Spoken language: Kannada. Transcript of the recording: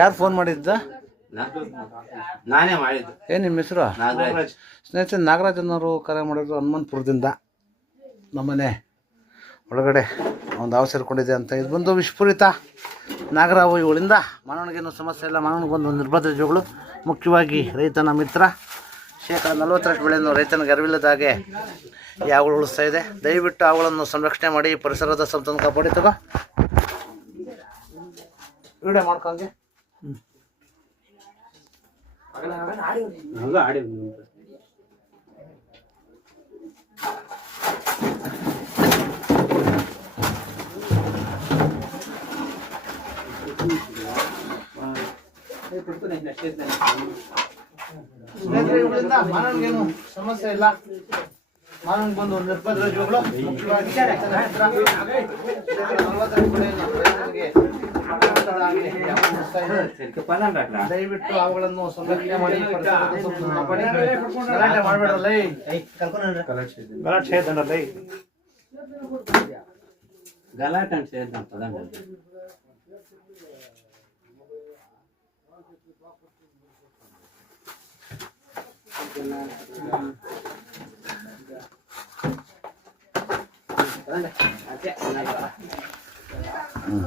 ಯಾರು ಫೋನ್ ಮಾಡಿದ್ದ? ನಾನೇ ಮಾಡಿದ್ದು. ಏನು ನಿಮ್ಮ ಹೆಸರು? ನಾಗರಾಜ್. ಸ್ನೇಹಿತರೆ, ನಾಗರಾಜನವರು ಕರೆ ಮಾಡಿದ್ರು ಹನುಮಂತಪುರದಿಂದ. ನಮ್ಮನೆ ಒಳಗಡೆ ಒಂದು ಹಾವು ಸೇರಿಕೊಂಡಿದೆ ಅಂತ. ಇದು ಬಂದು ವಿಷಪೂರಿತ ನಾಗರಾವು. ಇವುಗಳಿಂದ ಮಾನವನಿಗೇನು ಸಮಸ್ಯೆ ಇಲ್ಲ. ಮಾನವನಿಗೊಂದು ನಿರ್ಬಂಧ ಜೋಗಳು. ಮುಖ್ಯವಾಗಿ ರೈತನ ಮಿತ್ರ. ಶೇಕಡ 40ರಷ್ಟು ಬೆಳೆಯನ್ನು ರೈತನಿಗೆ ಅರಿವಿಲ್ಲದ ಹಾಗೆ ಯಾವಗಳು ಉಳಿಸ್ತಾ ಇದೆ. ದಯವಿಟ್ಟು ಅವುಗಳನ್ನು ಸಂರಕ್ಷಣೆ ಮಾಡಿ ಪರಿಸರದ ಸಂತನ್ನು ಕಾಪಾಡಿ. ತಗೋ ವಿಡಿಯೋ ಮಾಡ್ಕೊಂಗೆ. ಇವುಗಳಿಂದ ಮಾನವನಿಗೇನು ಸಮಸ್ಯೆ ಇಲ್ಲ. ಮಾನವನಿಗೆ ಬಂದು ನಿರ್ಬಂಧ ಜೋಗಳು. ದಯವಿಟ್ಟು ಅವುಗಳನ್ನು ಸಂರಕ್ಷಣೆ ಮಾಡಿ ಗಲಾಟೆ ಮಾಡಬೇಡಲ್ಲ. ಗಲಾಟೆ ಹ್ಞೂ